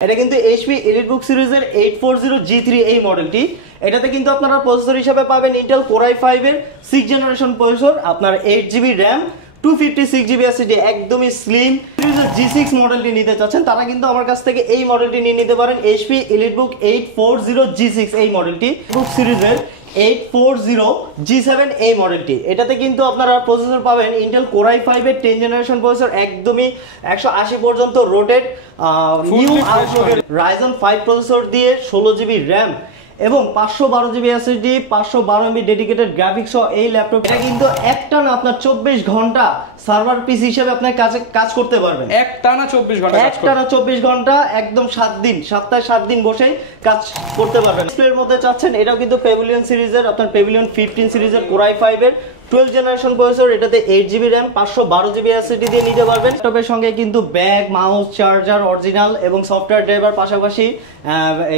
এটা কিন্তু HP EliteBook সিরিজের 840G3 এই মডেলটি। এটাতে কিন্তু আপনারা প্রসেসর হিসেবে পাবেন Intel Core i5 এর 6th জেনারেশন প্রসেসর, আপনার 8GB RAM 256GB SSD, একদমই স্লিম। G6 মডেলটি নিতে চাচ্ছেন তারা কিন্তু আমার কাছ থেকে এই মডেলটি নিয়ে নিতে পারেন, HP EliteBook 840G6 এই মডেলটি। বুক সিরিজের 840G7 এই মডেলটি। এটাতে কিন্তু আপনারা প্রসেসর পাবেন Intel Core i5 এর 10th জেনারেশন প্রসেসর, একদমই 180 পর্যন্ত রোটেট নিউ আউটলুকের Ryzen 5 প্রসেসর দিয়ে 16GB RAM এবং 512GB SSD, 512MB dedicated graphics সহ এই ল্যাপটপ। এটা কিন্তু একটানা আপনার 24 ঘন্টা সার্ভার পিসি হিসেবে আপনার কাজ করতে পারবেন। একটানা 24 ঘন্টা একদম 7 দিন, সপ্তাহে 7 দিন বসেই কাজ করতে পারবেন। ডিসপ্লের মধ্যে চাচ্ছেন, এটাও কিন্তু Pavilion সিরিজের, আপনার Pavilion 15 সিরিজের Core i5 এর 12th জেনারেশন প্রসেসর। এটাতে 8GB RAM 512GB SSD দিয়ে নিতে পারবেন। ল্যাপটপের সঙ্গে কিন্তু ব্যাগ, মাউস, চার্জার অরিজিনাল এবং সফটওয়্যার ড্রাইভার, পাশাপাশি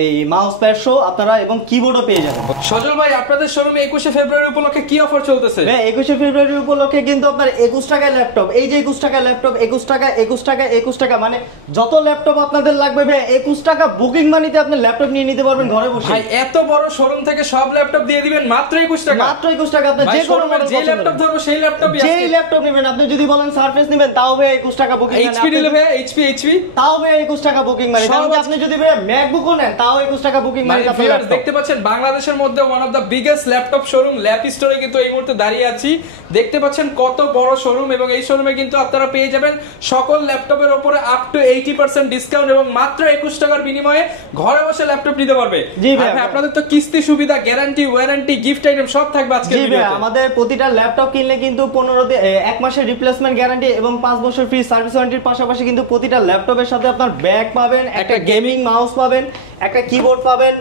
এই মাউস প্যাড সহ আপনারা এবং কিবোর্ডও পেয়ে যাবেন। সজল ভাই, আপনাদের শোরুমে 21শে ফেব্রুয়ারি উপলক্ষে কি অফার চলতেছে? হ্যাঁ, 21শে ফেব্রুয়ারি উপলক্ষে কিন্তু আপনার 21 টাকায় ল্যাপটপ, এই যে 21 টাকায় ল্যাপটপ, 21 টাকা মানে যত ল্যাপটপ আপনাদের লাগবে ভাই 21 টাকা বুকিং মানিতে আপনি ল্যাপটপ নিয়ে নিতে পারবেন ঘরে বসে। ভাই, এত বড় শোরুম থেকে সব ল্যাপটপ দিয়ে দিবেন মাত্র 21 টাকা। মাত্র 21 টাকা। আপনি যে কোনো মডেল, যে ল্যাপটপ ধরবো সেই ল্যাপটপই আছে। যেই ল্যাপটপ নেবেন, আপনি যদি বলেন সারফেস নেবেন তাও ভাই 21 টাকা বুকিং মানে। HP নিলে ভাই HP তাও ভাই 21 টাকা বুকিং মানে। কারণ আপনি যদি ভাই ম্যাকবুকও নেন তাও 21 টাকা বুকিং মানে। আপনারা দেখতে পাচ্ছেন বাংলাদেশের মধ্যে one of the biggest laptop showroom ল্যাপ স্টোরে কিন্তু এই মুহূর্তে দাঁড়িয়ে আছি। দেখতে পাচ্ছেন কত বড় শোরুম, এবং এই শোরুমে কিন্তু আপনারা পেয়ে যাবেন সকল ল্যাপটপের উপরে আপ টু 80% ডিসকাউন্ট এবং মাত্র 21 টাকার বিনিময়ে ঘরে বসে ল্যাপটপ নিতে পারবে। জি ভাই, আপনাদের তো কিস্তি সুবিধা, গ্যারান্টি, ওয়ারেন্টি, গিফট আইটেম সব থাকবে আজকে ভিডিওতে। জি ভাই, আমাদের প্রতিটা ল্যাপটপ কিনলে কিন্তু 1 মাসের রিপ্লেসমেন্ট গ্যারান্টি এবং 5 বছর ফ্রি সার্ভিস ওয়ারেন্টির পাশাপাশি কিন্তু প্রতিটা ল্যাপটপের সাথে আপনার ব্যাগ পাবেন, একটা গেমিং মাউস পাবেন, একটা কিবোর্ড পাবেন,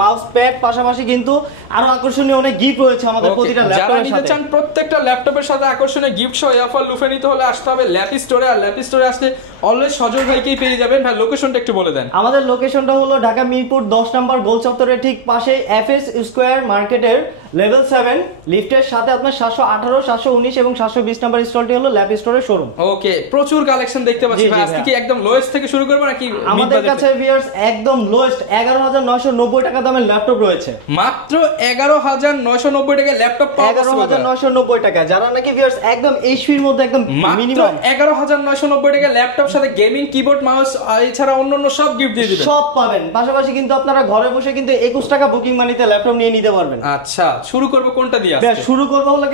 মাউস প্যাড, পাশাপাশি কিন্তু আরো আকর্ষণীয় অনেক গিফট রয়েছে আমাদের প্রতিটা ল্যাপটপের সাথে। চান প্রত্যেকটা ল্যাপটপের সাথে আকর্ষণীয় গিফট সহ অফার লুফে নিতে হলে আসতে হবে ল্যাপ স্টোরে। আর ল্যাপ স্টোরে আসলে অলওয়েজ সজল ভাইকেই পেয়ে যাবেন। ভাই, লোকেশনটা একটু বলে দেন। আমাদের লোকেশনটা হলো ঢাকা মিরপুর 10 নম্বর গোল চত্বরের ঠিক পাশে FS স্কয়ার মার্কেটের লেভেল 7 লিফটের সাথে আপনার 718, 719 এবং 720 নম্বর স্টলটি হলো ল্যাপ স্টোরের শোরুম। ওকে, প্রচুর কালেকশন দেখতে পাচ্ছি ভাই। আজকে কি একদম লোয়েস্ট থেকে শুরু করব নাকি? আমাদের কাছে ভিউয়ার্স একদম লোয়েস্ট 11,990 টাকা দামের ল্যাপটপ রয়েছে। মাত্র 11,990 টাকায় ল্যাপটপ পাওয়া যাচ্ছে। 11,990 টাকা। যারা নাকি ভিউয়ার্স একদম HP এর মধ্যে একদম মিনিমাম 11,990 টাকা ল্যাপটপ সাথে গেমিং কিবোর্ড, মাউস এছাড়া অন্যান্য সব গিফট দিয়ে দিবেন। সব পাবেন। পাশাপাশি কিন্তু আপনারা ঘরে বসে কিন্তু 21 টাকা বুকিং মানিতে ল্যাপটপ নিয়ে নিতে পারবেন। আচ্ছা, শুরু করব কোনটা দিয়ে? শুরু করব হলো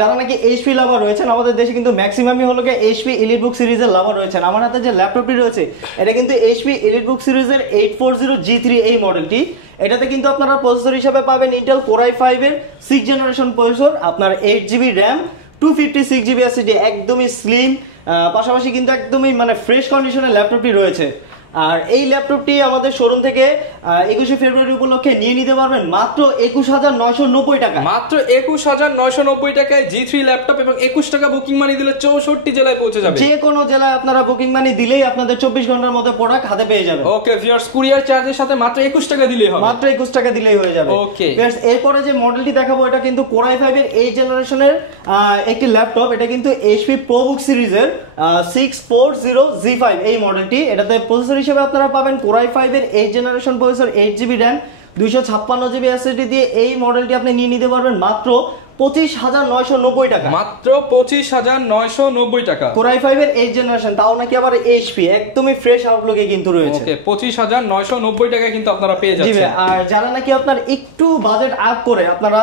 যারা নাকি HP লাভার রয়েছেন, আমাদের দেশে কিন্তু ম্যাক্সিমামই হলো HP EliteBook সিরিজের লাভার রয়েছেন। আমার হাতে যে ল্যাপটপটি রয়েছে এটা কিন্তু HP EliteBook সিরিজের 840G3 এই মডেলটি। এটাতে কিন্তু আপনারা প্রসেসর হিসেবে পাবেন Intel Core i5 এর 6th জেনারেশন প্রসেসর, আপনার 8GB RAM 256GB SSD, একদমই স্লিম। পাশাপাশি কিন্তু একদমই মানে ফ্রেশ কন্ডিশনের ল্যাপটপটি রয়েছে। আর এই ল্যাপটপটি আমাদের শোরুম থেকে 21শে ফেব্রুয়ারি উপলক্ষে নিয়ে নিতে পারবেন মাত্র 21,990 টাকা। মাত্র 21,990 টাকায় G3 ল্যাপটপ এবং 21 টাকা বুকিং মানি দিলে 64 জেলায় পৌঁছে যাবে। যে কোনো জেলায় আপনারা বুকিং মানি দিলেই আপনাদের 24 ঘন্টার মধ্যে প্রোডাক্ট হাতে পেয়ে যাবেন। ওকে ভিউয়ার্স, কুরিয়ার চার্জের সাথে মাত্র 21 টাকা দিলেই হবে। মাত্র 21 টাকা দিলেই হয়ে যাবে। ওকে ভিউয়ার্স, এরপরে যে মডেলটি দেখাবো এটা কিন্তু Core i5 এর 8th জেনারেশনের একটি ল্যাপটপ। এটা কিন্তু HP ProBook সিরিজের 640G5 এই মডেলটি। এটাতে প্রসেসর হিসেবে আপনারা পাবেন Core i5 এর 8th generation processor, 8GB RAM 256GB SSD দিয়ে এই মডেলটি আপনি নিয়ে নিতে পারবেন মাত্র 25,990 টাকা। মাত্র 25,990 টাকা। Core i5 এর 8th জেনারেশন, তাও নাকি আবার HP, একদমই ফ্রেশ আউটলুকে কিন্তু রয়েছে। ওকে, 25,990 টাকা কিন্তু আপনারা পেয়ে যাচ্ছেন। জি ভাই, আর যারা নাকি আপনার একটু বাজেট আপ করে আপনারা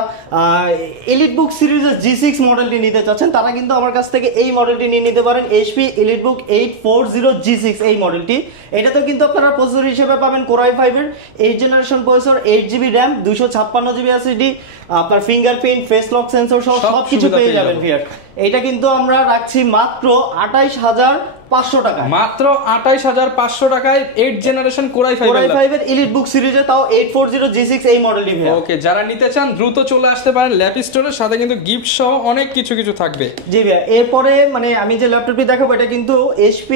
EliteBook সিরিজের G6 মডেলটি নিতে চাচ্ছেন তারা কিন্তু আমার কাছ থেকে এই মডেলটি নিয়ে নিতে পারেন, HP EliteBook 840G6 এই মডেলটি। এটাতেও কিন্তু আপনারা প্রসেসর হিসেবে পাবেন Core i5 এর 8th generation processor, 8GB RAM 256GB SSD, আপনার ফিঙ্গারপ্রিন্ট, ফেস লক সেন্সর সহ সবকিছু পেয়ে যাবেন ভিউয়ার। এটা কিন্তু আমরা রাখছি মাত্র 28,500 টাকা। মাত্র 28,500 টাকায় 8th জেনারেশন Core i5 এর EliteBook সিরিজে, তাও 840G6 এই মডেলটি ভিউয়ার। ওকে, যারা নিতে চান দ্রুত চলে আসতে পারেন ল্যাপ স্টোরের সাথে, কিন্তু গিফট সহ অনেক কিছু থাকবে। জি ভাই, এরপরে মানে আমি যে ল্যাপটপটি দেখাবো এটা কিন্তু HP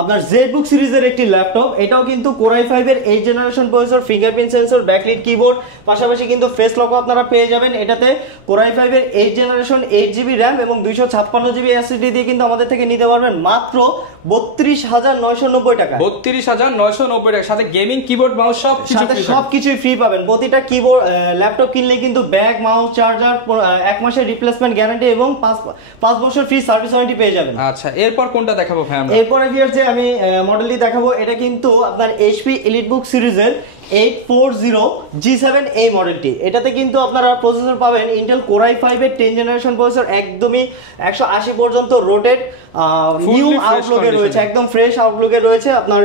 আপনার জেডবুক সিরিজের একটি ল্যাপটপ, এটাও কিন্তু Core i5 এর 8 generation processor, fingerprint sensor, backlit keyboard, পাশাপাশি কিন্তু ফেস লকও আপনারা পেয়ে যাবেন। এটাতে Core i5 এর 8 জেনারেশন 8GB র্যাম এবং 256GB SSD দিয়ে কিন্তু আমাদের থেকে নিতে পারবেন মাত্র 32,990 টাকা। 32,990 টাকা, সাথে গেমিং কিবোর্ড মাউস সবকিছুই ফ্রি পাবেন। প্রতিটা কিবোর্ড ল্যাপটপ কিনলে কিন্তু ব্যাগ, মাউস, চার্জার, 1 মাসের রিপ্লেসমেন্ট গ্যারান্টি এবং 5 বছর ফ্রি সার্ভিস ওয়ারেন্টি পেয়ে যাবেন। আচ্ছা, এরপর কোনটা দেখাবো ভাই আমরা? এরপরে ভিউয়ার্স যে আমি মডেলটি দেখাবো, এটা কিন্তু আপনার HP EliteBook সিরিজের 840G7 এই মডেলটি। এটাতে কিন্তু আপনারা প্রসেসর পাবেন ইন্টেল Core i5 এর 10 জেনারেশন প্রসেসর, একদমই 180 পর্যন্ত রোটেট নিউ আউটলুকে রয়েছে, একদম ফ্রেশ আউটলুকে রয়েছে। আপনার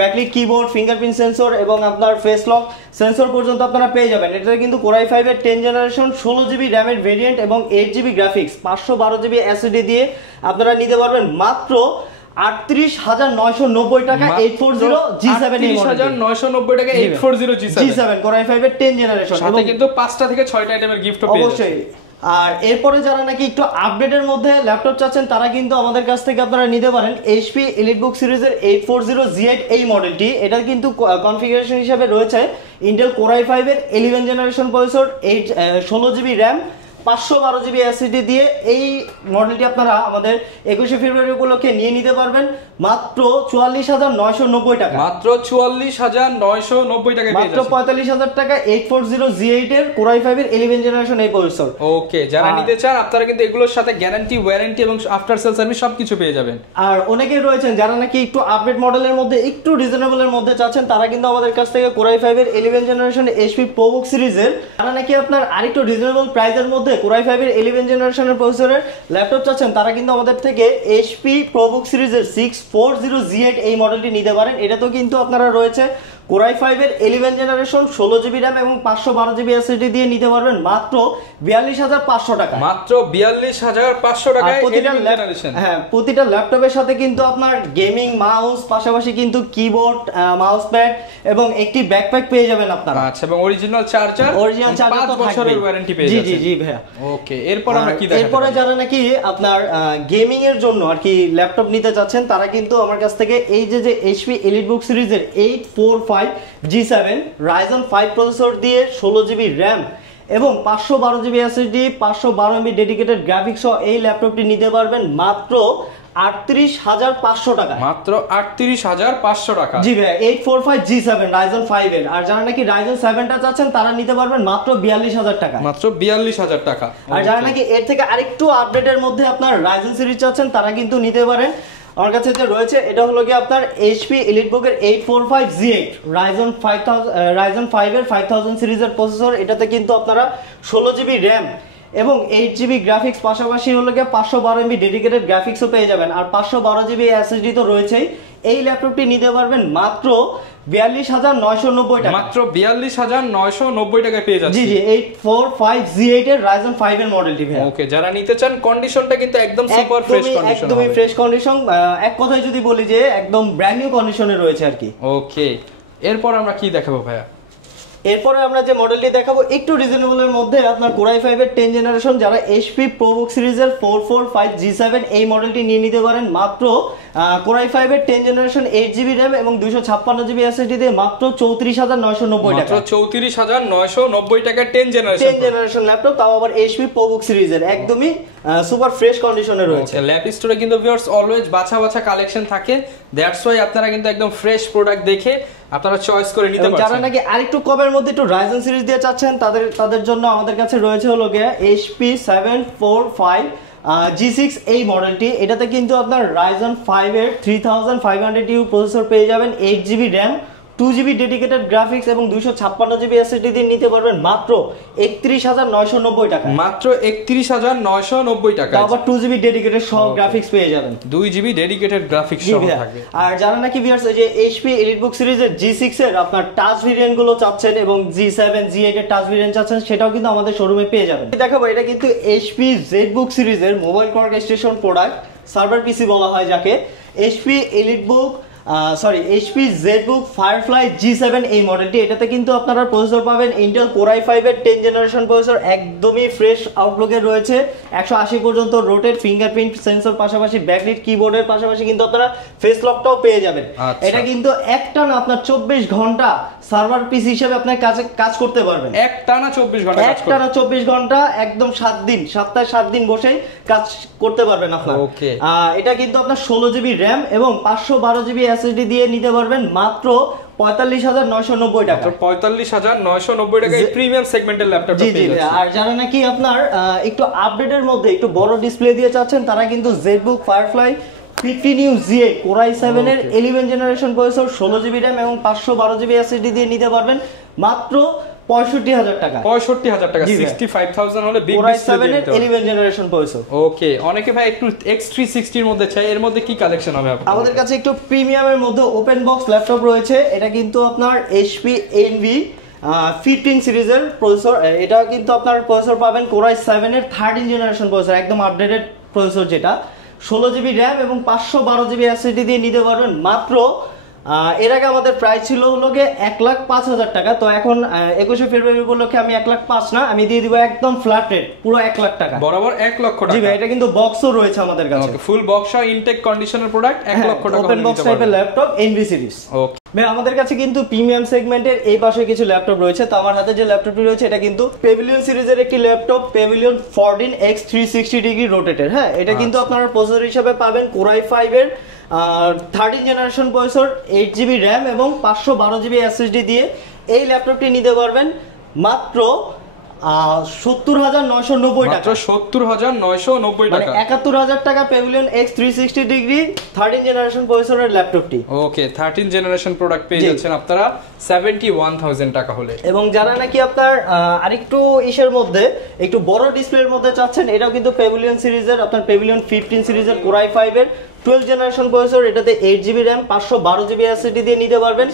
ব্যাকলিট কিবোর্ড, ফিঙ্গারপ্রিন্ট সেন্সর এবং আপনার ফেস লক সেন্সর পর্যন্ত আপনারা পেয়ে যাবেন। এটাতে কিন্তু Core i5 এর 10 জেনারেশন 16GB র্যামের ভেরিয়েন্ট এবং 8GB গ্রাফিক্স, 512GB SSD দিয়ে আপনারা নিতে পারবেন মাত্র 38,990 টাকা। 840G7 38,990 টাকা 840G7 Core i5 এর 10 জেনারেশন, সাথে কিন্তু 5টা থেকে 6টা আইটেমের গিফটও পেয়ে যাবেন অবশ্যই। আর এরপরে যারা নাকি একটু আপডেটের মধ্যে ল্যাপটপ চাচ্ছেন, তারা কিন্তু আমাদের কাছ থেকে আপনারা নিতে পারেন HP EliteBook সিরিজের 840Z8 এই মডেলটি। এটা কিন্তু কনফিগারেশন হিসেবে রয়েছে ইন্টেল Core i5 এর 11 generation processor, 16GB RAM, 512GB SSD দিয়ে এই মডেলটি আপনারা আমাদের 21শে ফেব্রুয়ারি উপলক্ষে নিয়ে নিতে পারবেন মাত্র 44,990 টাকা। মাত্র 44,990 টাকা পেয়ে যাচ্ছেন। মাত্র 45,000 টাকা 840Z8 এর Core i5 এর 11 জেনারেশন এই প্রসেসর। ওকে, যারা নিতে চান আপনারা কিন্তু এগুলোর সাথে গ্যারান্টি, ওয়ারেন্টি এবং আফটার সেল সার্ভিস সবকিছু পেয়ে যাবেন। আর অনেকেই রয়েছেন যারা নাকি একটু আপডেট মডেলের মধ্যে, একটু রিজনেবলের মধ্যে চাচ্ছেন, তারা কিন্তু আমাদের কাছ থেকে Core i5 এর 11 জেনারেশন HP ProBook সিরিজের, যারা নাকি আপনার আরেকটু রিজনেবল প্রাইসের মধ্যে Core i5 এর 11 জেনারেশনের প্রসেসরের ল্যাপটপ চাচ্ছেন, তারা কিন্তু আমাদের থেকে HP ProBook সিরিজের 640Z8 এই মডেলটি নিতে পারেন। এটা তো কিন্তু আপনারা রয়েছে Core i5 এর 11 জেনারেশন 16GB র্যাম এবং 512GB SSD দিয়ে নিতে পারবেন মাত্র 42,500 টাকা। মাত্র 42,500 টাকায় প্রতিটা ল্যাপটপের সাথে কিন্তু আপনার গেমিং মাউস, পাশাপাশি কিন্তু কিবোর্ড, মাউস প্যাড এবং একটি ব্যাকপ্যাক পেয়ে যাবেন আপনারা। আচ্ছা, এবং অরিজিনাল চার্জার, 5 বছরের ওয়ারেন্টি পেয়ে যাচ্ছেন। জি ভাইয়া। ওকে, এরপর আমরা কি দেখাবো? এরপরে যারা নাকি আপনার গেমিং এর জন্য আর কি ল্যাপটপ নিতে চাচ্ছেন, তারা কিন্তু আমার কাছ থেকে এই যে HP EliteBook সিরিজের 845G7 Ryzen 5 প্রসেসর দিয়ে 16GB র্যাম এবং 512GB SSD, 512MB dedicated graphics সহ এই ল্যাপটপটি নিতে পারবেন মাত্র 38,500 টাকা। মাত্র 38,500 টাকা। জি ভাই, 845G7 Ryzen 5 এর। আর যারা নাকি Ryzen 7 টা চাচ্ছেন, তারা নিতে পারবেন মাত্র 42,000 টাকা। মাত্র 42,000 টাকা। আর যারা নাকি এর থেকে আরেকটু আপডেটের মধ্যে আপনার Ryzen সিরিজ চাচ্ছেন, তারা কিন্তু নিতে পারেন। আমার কাছে যে রয়েছে এটা হলো কি আপনার HP EliteBook এর 845Z8 Ryzen 5 এর 5000 সিরিজের প্রসেসর। এটাতে কিন্তু আপনারা 16GB র্যাম এবং 8GB গ্রাফিক্স, পাশাপাশি হলো গিয়ে 512MB ডেডিকেটেড গ্রাফিক্সও পেয়ে যাবেন। আর 512GB SSD তো রয়েছেই। এই ল্যাপটপটি নিতে পারবেন মাত্র 42,990 টাকা। মাত্র 42,990 টাকায় পেয়ে যাচ্ছেন। জি 845Z8 এর Ryzen 5 এর মডেলটি ভাই। ওকে, যারা নিতে চান, কন্ডিশনটা কিন্তু একদম সুপার ফ্রেশ কন্ডিশন, একদমই ফ্রেশ কন্ডিশন। এক কথায় যদি বলি যে একদম ব্র্যান্ড নিউ কন্ডিশনে রয়েছে আর কি। ওকে, এরপর আমরা কি দেখাবো ভাইয়া? এরপরে আমরা যে মডেলটি দেখাবো একটু রিজনেবলের মধ্যে, আপনার Core i5 এর 10 জেনারেশন, যারা HP ProBook সিরিজের 445G7 এই মডেলটি নিয়ে নিতে পারেন মাত্র Core i5 এর 10 জেনারেশন 8GB র্যাম এবং 256GB SSD দিয়ে মাত্র 34,990 টাকা। মাত্র 34,990 টাকা 10 জেনারেশন ল্যাপটপ, তাও আবার HP ProBook সিরিজের, একদমই সুপার ফ্রেশ কন্ডিশনে রয়েছে। ল্যাপ স্টোরে কিন্তু ভিউয়ার্স অলওয়েজ বাছা কালেকশন থাকে, দ্যাটস ওয়াই আপনারা কিন্তু একদম ফ্রেশ প্রোডাক্ট দেখে আপনারা চয়েস করে নিতে পারছেন। যারা নাকি আরেকটু কমের মধ্যে একটু Ryzen সিরিজ দিয়ে চাচ্ছেন, তাদের জন্য আমাদের কাছে রয়েছে হলো গিয়ে HP 745G6 এই মডেলটি। এটাতে কিন্তু আপনার Ryzen 5 এর 3500U প্রসেসর পেয়ে যাবেন, 8GB RAM, 2GB dedicated graphics এবং 256GB SSD দিয়ে নিতে পারবেন মাত্র 31,990 টাকা। মাত্র 31,990 টাকা। আবার 2GB ডেডিকেটেড সহ গ্রাফিক্স পেয়ে যাবেন, 2GB ডেডিকেটেড গ্রাফিক্স সহ থাকবে। আর যারা নাকি ভিউয়ার্স এই যে HP EliteBook সিরিজের G6 এর আপনার টাচ ভেরিয়েন্ট গুলো চাচ্ছেন এবং G7 G8 এর টাচ ভেরিয়েন্ট চাচ্ছেন, সেটাও কিন্তু আমাদের শোরুমে পেয়ে যাবেন। দেখাবো এটা কিন্তু HP ZBook সিরিজের মোবাইল ওয়ার্কস্টেশন প্রোডাক্ট, সার্ভার পিসি বলা হয় যাকে। HP EliteBook sorry HP ZBook firefly G7 এই মডেলটি, এটাতে কিন্তু আপনারা প্রসেসর পাবেন ইন্টেল কোর i5 এর 10 জেনারেশন প্রসেসর, একদমই ফ্রেশ আউটলুকের রয়েছে, 180 পর্যন্ত রোটেট ফিঙ্গারপ্রিন্ট সেন্সর, পাশাপাশি ব্যাকলিট কিবোর্ডের পাশাপাশি কিন্তু আপনারা ফেস লকটাও পেয়ে যাবেন। এটা কিন্তু একটানা আপনার 24 ঘন্টা সার্ভার পিসি হিসেবে আপনার কাজ করতে পারবেন, একটানা 24 ঘন্টা কাজ করতে, একটানা 24 ঘন্টা একদম 7 দিন, সপ্তাহে 7 দিন বসে কাজ করতে পারবেন আপনারা। এটা কিন্তু আপনার 16 জিবি র্যাম এবং 512 জিবি এসএসডি দিয়ে নিতে পারবেন মাত্র 45,990 টাকা। 45,990 টাকা এই প্রিমিয়াম সেগমেন্টের ল্যাপটপটা পেয়ে যাচ্ছেন। আর যারা নাকি আপনার একটু আপডেটের মধ্যে একটু বড় ডিসপ্লে দিয়ে চাচ্ছেন, তারা কিন্তু ZBook firefly 15UZA core i7 এর 11 জেনারেশন প্রসেসর, 16 জিবি র্যাম এবং 512 জিবি এসএসডি দিয়ে নিতে পারবেন মাত্র 65,000 টাকা। 65,000 টাকা, 65,000 হলে বিগ ডিসপ্লে এর 11 জেনারেশন প্রসেসর। ওকে, অনেকে ভাই একটু X360 এর মধ্যে চাই, এর মধ্যে কি কালেকশন হবে আপনাদের? আমাদের কাছে একটু প্রিমিয়ামের মধ্যে ওপেন বক্স ল্যাপটপ রয়েছে। এটা কিন্তু আপনার HP Envy 15 সিরিজের প্রসেসর, এটা কিন্তু আপনার প্রসেসর পাবেন কোর i7 এর 13 জেনারেশন প্রসেসর, একদম আপডেটেড প্রসেসর, যেটা 16 জিবি র্যাম এবং 512 জিবি এসএসডি দিয়ে নিতে পারবেন মাত্র, এর আগে আমাদের প্রাইস ছিল হলো 1,05,000 টাকা, তো এখন 21শে ফেব্রুয়ারি উপলক্ষে আমি 1,05,000 না, আমি দিয়ে দিব একদম ফ্ল্যাট রেট পুরো 1 লাখ টাকা, বরাবর 1 লক্ষ টাকা। জি ভাই, এটা কিন্তু বক্সও রয়েছে আমাদের কাছে, ওকে, ফুল বক্স আর ইনটেক কন্ডিশনের প্রোডাক্ট 1 লক্ষ টাকা ওপেন বক্স টাইপের ল্যাপটপ Envy সিরিজ। ওকে ভাই, আমাদের কাছে কিন্তু প্রিমিয়াম সেগমেন্টের এই পাশে কিছু ল্যাপটপ রয়েছে। তো আমার হাতে যে ল্যাপটপটি রয়েছে এটা কিন্তু পেভিলিয়ন সিরিজের একটি laptop, Pavilion 14X 360 degree rotated. হ্যাঁ, এটা কিন্তু আপনারা প্রসেসর হিসেবে পাবেন কোর i5 এর 13 জেনারেশন প্রসেসর, 8 জিবি র্যাম এবং 512 জিবি এসএসডি দিয়ে এই ল্যাপটপটি নিতে পারবেন মাত্র 70,990 টাকা। 70,990 টাকা, 71,000 টাকা পেভিলিয়ন X 360 ডিগ্রি 13 জেনারেশন প্রসেসরের ল্যাপটপটি। ওকে, 13 জেনারেশন প্রোডাক্ট পেয়ে যাচ্ছেন আপনারা 71,000 টাকা হলে। এবং যারা নাকি আপনার আরেকটু ইসের মধ্যে একটু বড় ডিসপ্লের মধ্যে চাচ্ছেন, এটাও কিন্তু পেভিলিয়ন সিরিজের, আপনার পেভিলিয়ন 15 সিরিজের কোর i5 এর 12 জেনারেশন প্রসেসর, এটাতে 8 জিবি র্যাম 512 জিবি এসএসডি দিয়ে নিতে পারবেন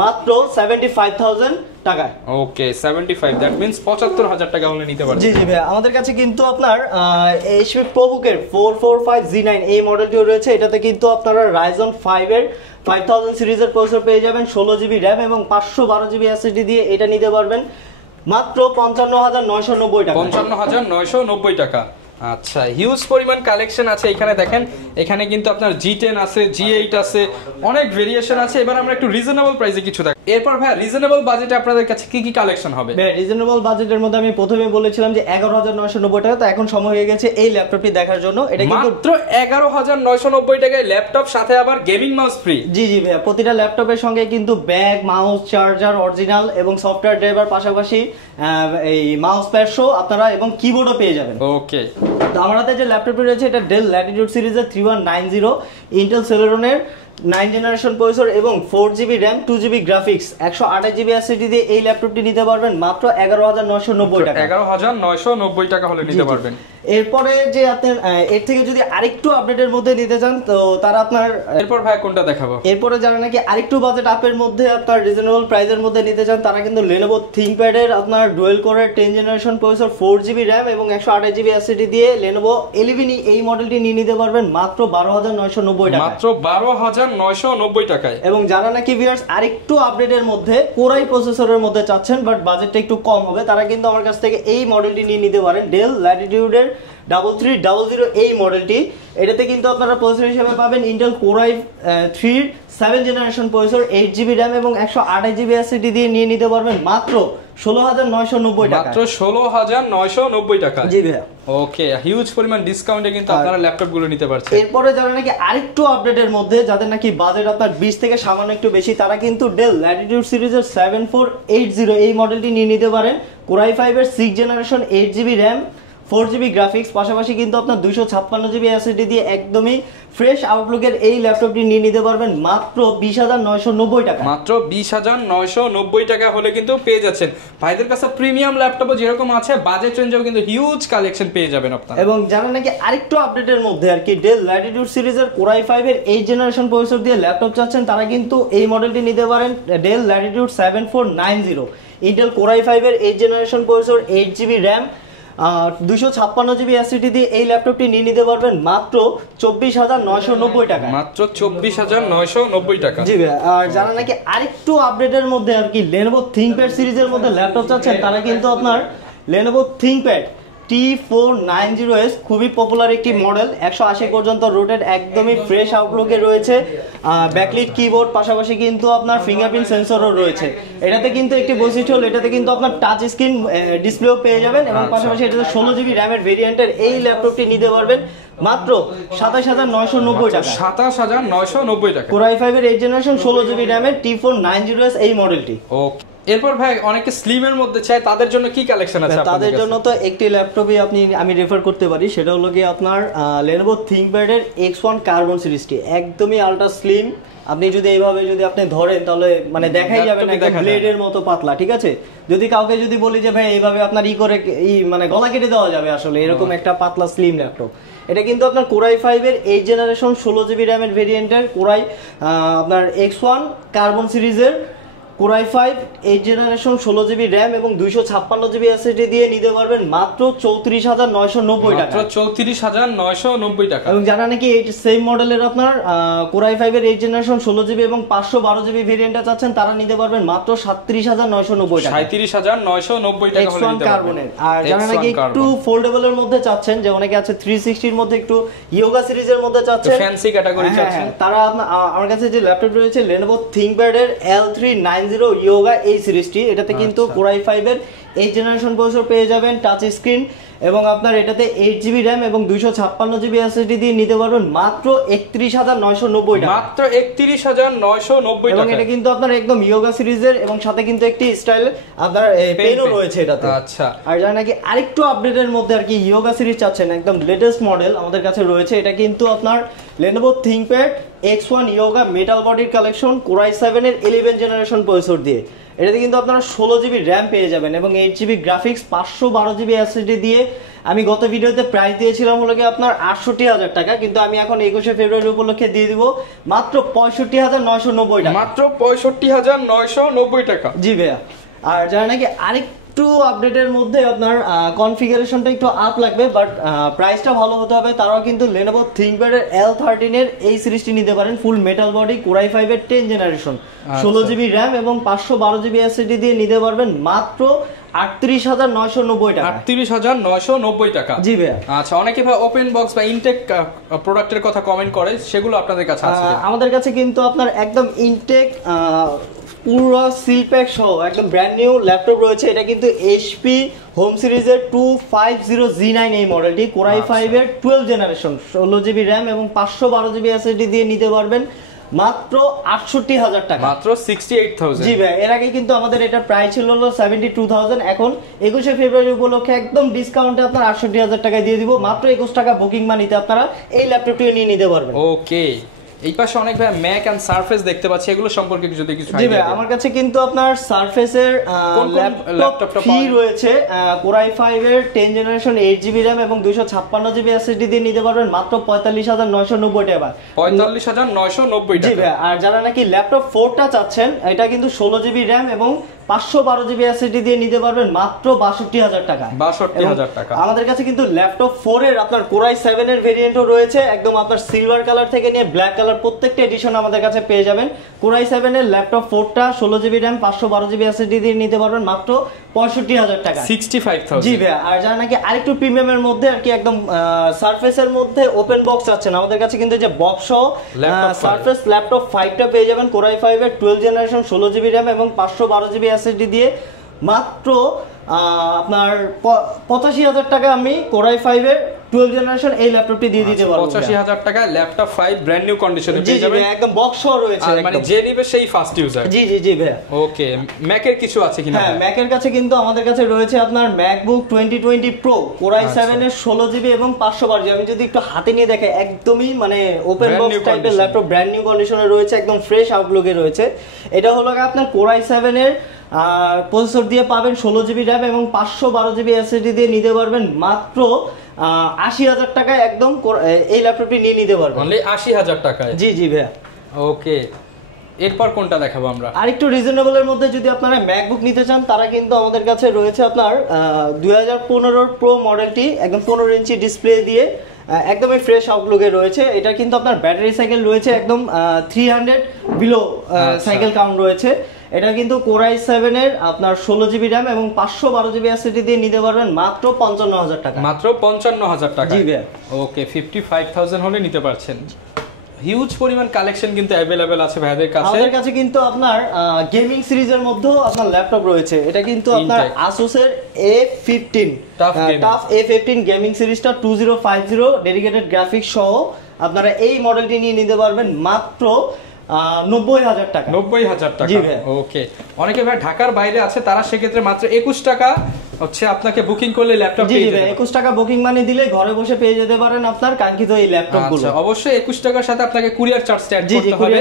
মাত্র 75,000 টাকায়। ওকে, 75, দ্যাট মিন্স 75,000 টাকা হলে নিতে পারবেন। জি জি ভাই, আমাদের কাছে কিন্তু আপনার HP ProBook-এর 445G9 এই মডেলটিও রয়েছে। এটাতে কিন্তু আপনারা Ryzen 5 এর 5000 সিরিজের প্রসেসর পেয়ে যাবেন, 16 জিবি র্যাম এবং 512 জিবি এসএসডি দিয়ে এটা নিতে পারবেন মাত্র 55,990 টাকা। 55,990 টাকা। আচ্ছা, হিউজ পরিমাণ কালেকশন আছে এখানে। দেখেন, এখানে কিন্তু আপনার G10 আছে, G8 আছে, অনেক ভেরিয়েশন আছে। এবার আমরা একটু রিজনেবল প্রাইসে কিছু দেখ। এরপর ভাই, রিজনেবল বাজেটে আপনাদের কাছে কি কি কালেকশন হবে? ভাই, রিজনেবল বাজেটের মধ্যে আমি প্রথমে বলেছিলাম যে 11,990 টাকা, তো এখন সময় হয়ে গেছে এই ল্যাপটপটি দেখার জন্য। এটা কিন্তু মাত্র 11,990 টাকায় ল্যাপটপ, সাথে আবার গেমিং মাউস ফ্রি। জি জি ভাই, প্রতিটা ল্যাপটপের সঙ্গে কিন্তু ব্যাগ, মাউস, চার্জার অরিজিনাল এবং সফটওয়্যার ড্রাইভার, পাশাপাশি এই মাউস প্যাড সহ আপনারা এবং কিবোর্ডও পেয়ে যাবেন। ওকে, তো আমার হাতে যে ল্যাপটপটি রয়েছে এটা ডেল ল্যাটিটিউড সিরিজের 3190 ইন্টেল সেলেরনের 9 জেনারেশন প্রসেসর এবং 4 GB RAM 2 GB graphics 128 GB SSD দিয়ে এই ল্যাপটপটি নিতে পারবেন মাত্র 11,990 টাকা। 11,990 টাকা হলে নিতে পারবেন। এরপরে যে আপনার এর থেকে যদি আরেকটু আপডেটের মধ্যে নিতে চান, তো তারা আপনার এরপর ভাই কোনটা দেখাবো? এরপরে যারা নাকি আরেকটু বাজেট আপের মধ্যে আপনার রিজনেবল প্রাইসের মধ্যে নিতে চান, তারা কিন্তু Lenovo ThinkPad এর আপনার ডুয়েল কোরের 10 জেনারেশন প্রসেসর, 4 জিবি র্যাম এবং 128 জিবি এসএসডি দিয়ে Lenovo 11E এই মডেলটি নিয়ে নিতে পারবেন মাত্র 12,990 টাকা। মাত্র 12,990 টাকায়। এবং যারা নাকি ভিউয়ার্স আরেকটু আপডেটের মধ্যে Core i প্রসেসরের মধ্যে চাচ্ছেন বাট বাজেটটা একটু কম হবে, তারা কিন্তু আমার কাছ থেকে এই মডেলটি নিয়ে নিতে পারেন, ডেল ল্যাটিটিউডের 3300 এই মডেলটি। এটাতে কিন্তু আপনারা প্রসেসর হিসেবে পাবেন Intel core i3 7 generation processor, 8 GB RAM এবং 128 জিবি এসএসডি দিয়ে নিয়ে নিতে পারবেন মাত্র 16,990 টাকা। মাত্র 16,990 টাকা। জি ভাইয়া। ওকে, হিউজ পরিমাণ ডিসকাউন্টে কিন্তু আপনারা ল্যাপটপ গুলো নিতে পারছেন। এরপরে যারা নাকি আরেকটু আপডেটের মধ্যে, যাদের নাকি বাজেট আপনার 20 থেকে সামান্য একটু বেশি, তারা কিন্তু ডেল ল্যাটিটিউড সিরিজের 7480 এই মডেলটি নিয়ে নিতে পারেন। কোর i5 এর 6 generation, 8 GB RAM, 4 GB graphics, পাশাপাশি কিন্তু আপনার 256 জিবি এসএসডি দিয়ে একদমই ফ্রেশ আউটলুকের এই ল্যাপটপটি নিয়ে নিতে পারবেন মাত্র 20,990 টাকা। মাত্র 20,990 টাকা হলে কিন্তু পেয়ে যাচ্ছেন। ভাইদের কাছে প্রিমিয়াম ল্যাপটপও যেরকম আছে, বাজেট রেঞ্জেও কিন্তু হিউজ কালেকশন পেয়ে যাবেন আপনারা। এবং যারা নাকি আরেকটু আপডেটের মধ্যে আর কি ডেল ল্যাটিটিউড সিরিজের কোর i5 এর 8 জেনারেশন প্রসেসর দিয়ে ল্যাপটপ চাচ্ছেন, তারা কিন্তু এই মডেলটি নিতে পারেন, del Latitude 7490 Intel core i5 এর 8 generation processor, 8 GB RAM, 256 GB SSD দিয়ে এই ল্যাপটপটি নিয়ে নিতে পারবেন মাত্র 24,990 টাকা। মাত্র 24,990 টাকা। জি ভাই, আর যারা নাকি আরেকটু আপডেটের মধ্যে আর কি Lenovo ThinkPad সিরিজের মধ্যে ল্যাপটপ চাচ্ছেন, তারা কিন্তু আপনার Lenovo ThinkPad T490S খুবই পপুলার একটি মডেল, 180 পর্যন্ত রোটেড, একদমই ফ্রেশ আউটলুকে রয়েছে, ব্যাকলিট কিবোর্ড, পাশাপাশি কিন্তু আপনার ফিঙ্গারপ্রিন্ট সেন্সরও রয়েছে। এটাতে কিন্তু একটি বৈশিষ্ট্য হলো এটাতে কিন্তু আপনার টাচ স্ক্রিন ডিসপ্লেও পেয়ে যাবেন, এবং পাশাপাশি এটাতে 16 জিবি র্যামের ভেরিয়েন্টের এই ল্যাপটপটি নিতে পারবেন মাত্র 27,990 টাকা। 27,990 টাকা। Core i5 এর 8th জেনারেশন 16 জিবি র্যামের T490S এই মডেলটি। ওকে, এরপর ভাই অনেকে স্লিমের মধ্যে চায়, তাদের জন্য কি কালেকশন আছে? তাদের জন্য তো একটি ল্যাপটপই আমি রেফার করতে পারি, সেটা হলো কি আপনার Lenovo ThinkPad এর X1 কার্বন সিরিজটি, একদমই আলট্রা স্লিম। আপনি যদি এইভাবে যদি আপনি ধরেন তাহলে মানে দেখাই যাবে না, একটা ব্লেডের মতো পাতলা, ঠিক আছে? যদি কাউকে যদি বলি যে ভাই এইভাবে আপনার মানে গলা কেটে দেওয়া যাবে, আসলে এরকম একটা পাতলা স্লিম ল্যাপটপ। এটা কিন্তু আপনার Core i5 এর 8th জেনারেশন 16 জিবি র্যামের ভেরিয়েন্টের আপনার X1 কার্বন সিরিজের Core i5 8th generation 16 GB RAM এবং 256 জিবি এসএসডি দিয়ে নিতে পারবেন মাত্র 34,990 টাকা। মাত্র 34,990 টাকা। এবং যারা নাকি এই সেম মডেলের আপনার Core i5 এর 8th জেনারেশন 16 জিবি এবং 512 জিবি ভেরিয়েন্টটা চাচ্ছেন, তারা নিতে পারবেন মাত্র 37,990 টাকা। 37,990 টাকা হলে নিতে পারবেন। আর যারা নাকি একটু ফোল্ডেবল এর মধ্যে চাচ্ছেন, যে অনেকে আছে 360 এর মধ্যে একটু ইয়োগা সিরিজের মধ্যে চাচ্ছেন, ফ্যান্সি ক্যাটাগরি চাচ্ছেন, তারা আমার কাছে যে ল্যাপটপ রয়েছে Lenovo ThinkPad এর L390 ইয়োগা এই সিরিজটি, এটাতে কিন্তু Core i5 এর 8th জেনারেশন প্রসেসর পেয়ে যাবেন, টাচ স্ক্রিন, এবং আপনার এটাতে 8 জিবি র্যাম এবং 256 জিবি এসএসডি দিয়ে নিতে পারবেন মাত্র 31,990 টাকা। মাত্র 31,990 টাকা। এবং এটা কিন্তু আপনার একদম ইয়োগা সিরিজের, এবং সাথে কিন্তু একটি স্টাইল আপনার পেনও রয়েছে এটাতে। আচ্ছা, আর যারা নাকি আরেকটু আপডেটের মধ্যে আর কি ইয়োগা সিরিজ চাচ্ছেন, একদম লেটেস্ট মডেল আমাদের কাছে রয়েছে। এটা কিন্তু আপনার Lenovo ThinkPad X1 yoga metal বডির কালেকশন, Core i7 এর 11th জেনারেশন প্রসেসর দিয়ে। এটাতে কিন্তু আপনারা 16 জিবি র্যাম পেয়ে যাবেন এবং 8 জিবি গ্রাফিক্স, 512 জিবি এসএসডি দিয়ে। আমি গত ভিডিওতে প্রাইস দিয়েছিলাম হলো কি আপনার 68,000 টাকা, কিন্তু আমি এখন 21শে ফেব্রুয়ারি উপলক্ষে দিয়ে দিব মাত্র 65,990 টাকা। মাত্র 65,990 টাকা। জি ভাইয়া। আর যারা নাকি আরেকটু আপডেটের মধ্যে আপনার কনফিগারেশনটা একটু আপ লাগবে, বাট প্রাইসটা ভালো হতে হবে, তারাও কিন্তু Lenovo ThinkPad এর L13 এর এই সিরিজটি নিতে পারেন, ফুল মেটাল বডি, Core i5 এর 10th জেনারেশন, 16 জিবি র্যাম এবং 512 জিবি এসএসডি দিয়ে নিতে পারবেন মাত্র 38,990 টাকা। 38,990 টাকা। জি ভাইয়া। আচ্ছা, অনেকে ভাই ওপেন বক্স বা ইনটেক প্রোডাক্টের কথা কমেন্ট করে, সেগুলো আপনাদের কাছে আছে? আমাদের কাছে কিন্তু আপনার একদম ইনটেক পুরো সিল প্যাক সহ একদম ব্র্যান্ড নিউ ল্যাপটপ রয়েছে। এটা কিন্তু HP হোম সিরিজের 250G9 এই মডেলটি, Core i5 এর 12th জেনারেশন, 16 জিবি র্যাম এবং 512 জিবি এসএসডি দিয়ে নিতে পারবেন মাত্র 68,000 টাকা। মাত্র 68,000। জি ভাই, এর আগে কিন্তু আমাদের এটা প্রাইস ছিল 72,000, এখন 21শে ফেব্রুয়ারি উপলক্ষে একদম ডিসকাউন্টে আপনার 68,000 টাকায় দিয়ে দিব। মাত্র 21 টাকা বুকিং মানিতে আপনারা এই ল্যাপটপটি নিয়ে নিতে পারবেন। ওকে, এই পাশে অনেক ভাই ম্যাক এন্ড সারফেস দেখতে পাচ্ছি, এগুলো সম্পর্কে যদি কিছু জি ভাই, আমার কাছে কিন্তু আপনার সারফেসের ল্যাপটপ ফ্রি রয়েছে। Core i5 এর 10th জেনারেশন 8 জিবি র্যাম এবং 256 জিবি এসএসডি দিয়ে নিতে পারবেন মাত্র 45,990 টাকা। 45,990 টাকা। জি ভাই। আর যারা নাকি ল্যাপটপ 4টা চাচ্ছেন, এটা কিন্তু 16 জিবি র্যাম এবং 512 জিবি এসএসডি দিয়ে নিতে পারবেন মাত্র 62,000 টাকা। 62,000 টাকা। আমাদের কাছে কিন্তু ল্যাপটপ 4 এর আপনার Core i7 এর ভেরিয়েন্টও রয়েছে, একদম আপনার সিলভার কালার থেকে নিয়ে ব্ল্যাক কালার প্রত্যেকটা এডিশন আমাদের কাছে পেয়ে যাবেন। Core i7 এর ল্যাপটপ 4টা 16 জিবি র্যাম 512 জিবি এসএসডি দিয়ে নিতে পারবেন মাত্র 65,000 টাকা। 65,000। জি ভাই। আর যারা নাকি আরেকটু প্রিমিয়ামের মধ্যে আর কি একদম সারফেসের মধ্যে ওপেন বক্স আছেন, আমাদের কাছে কিন্তু যে বক্স সহ সারফেস ল্যাপটপ 5টা পেয়ে যাবেন, Core i5 এর 12th জেনারেশন 16 জিবি র্যাম এবং 512 জিবি এসএসডি দিয়ে মাত্র আপনার 85,000 টাকা। আমি Core i5 এর 12th জেনারেশন এই ল্যাপটপটি দিয়ে দিতে পারবো 85,000 টাকা। ল্যাপটপ 5 ব্র্যান্ড নিউ কন্ডিশনে পেয়ে যাবেন, একদম বক্স সহ রয়েছে, মানে যে নিবে সেই ফার্স্ট ইউজার। জি জি জি ভাই। ওকে, ম্যাকের কিছু আছে কিনা? হ্যাঁ, ম্যাকের কাছে কিন্তু আমাদের কাছে রয়েছে আপনার MacBook 2020 Pro, Core i7 এর 16 জিবি এবং 512 জিবি। আমি যদি একটু হাতে নিয়ে দেখাই, একদমই মানে ওপেন বক্স টাইপের ল্যাপটপ, ব্র্যান্ড নিউ কন্ডিশনে রয়েছে, একদম ফ্রেশ আউটলুকে রয়েছে। এটা হলো আপনার Core i7 এর প্রসেসর দিয়ে পাবেন, 16 জিবি র্যাম এবং 512 জিবি এসএসডি দিয়ে নিতে পারবেন মাত্র 80,000 টাকায়। একদম এই ল্যাপটপটি নিয়ে নিতে পারবেন অনলি 80,000 টাকায়। জি জি ভাইয়া। ওকে, এরপর কোনটা দেখাবো আমরা? আরেকটু রিজনেবলের মধ্যে যদি আপনারা ম্যাকবুক নিতে চান, তারা কিন্তু আমাদের কাছে রয়েছে আপনার 2015 প্রো মডেলটি, একদম 15 ইঞ্চি ডিসপ্লে দিয়ে একদমই ফ্রেশ আউটলুকে রয়েছে। এটা কিন্তু আপনার ব্যাটারি সাইকেল রয়েছে একদম 300 বিলো সাইকেল কাউন্ট রয়েছে। এটা কিন্তু Core i7 এর আপনার 16 জিবি র্যাম এবং 512 জিবি এসএসডি দিয়ে নিতে পারবেন মাত্র 55,000 টাকা। মাত্র 55,000 টাকা। জি ভাই। ওকে, 55,000 হলে নিতে পারছেন। হিউজ পরিমাণ কালেকশন কিন্তু अवेलेबल আছে ভাইদের কাছে। আমাদের কাছে কিন্তু আপনার গেমিং সিরিজের মধ্যেও আপনার ল্যাপটপ রয়েছে। এটা কিন্তু আপনার Asus এর A15 টাফ A15 গেমিং সিরিজটা 2050 ডেডিকেটেড গ্রাফিক্স সহ আপনারা এই মডেলটি নিয়ে নিতে পারবেন মাত্র 90,000 টাকা। 90,000 টাকা। ওকে, অনেকে ভাই ঢাকার বাইরে আছে, তারা সেক্ষেত্রে মাত্র 21 টাকা হচ্ছে আপনাকে বুকিং করলে ল্যাপটপ পেয়ে যাবেন। 21 টাকা বুকিং মানি দিলে ঘরে বসে পেয়ে যেতে পারেন আপনার কাঙ্ক্ষিত এই ল্যাপটপগুলো। আচ্ছা, অবশ্যই 21 টাকার সাথে আপনাকে কুরিয়ার চার্জটা অ্যাড করতে হবে।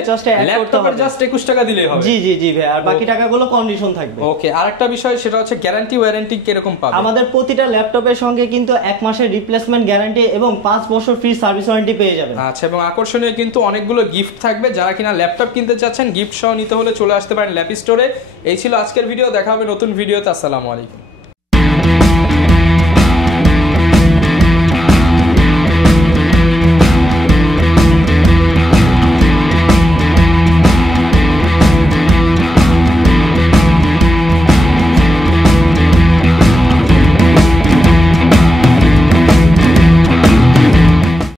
ল্যাপটপের জাস্ট 21 টাকা দিলেই হবে। জি জি জি ভাই, আর বাকি টাকাগুলো কন্ডিশন থাকবে। ওকে, আরেকটা বিষয় সেটা হচ্ছে গ্যারান্টি ওয়ারেন্টি কিরকম পাবেন? আমাদের প্রতিটা ল্যাপটপের সঙ্গে কিন্তু 1 মাসের রিপ্লেসমেন্ট গ্যারান্টি এবং 5 বছর ফ্রি সার্ভিস ওয়ারেন্টি পেয়ে যাবেন। আচ্ছা, এবং আকর্ষণীয় কিন্তু অনেকগুলো গিফট থাকবে। যারা কিনা ল্যাপটপ কিনতে চাচ্ছেন, গিফট সহ নিতে হলে চলে আসতে পারেন ল্যাপ স্টোরে। এই ছিল আজকের ভিডিও, দেখা হবে নতুন ভিডিওতে। আসসালামু আলাইকুম।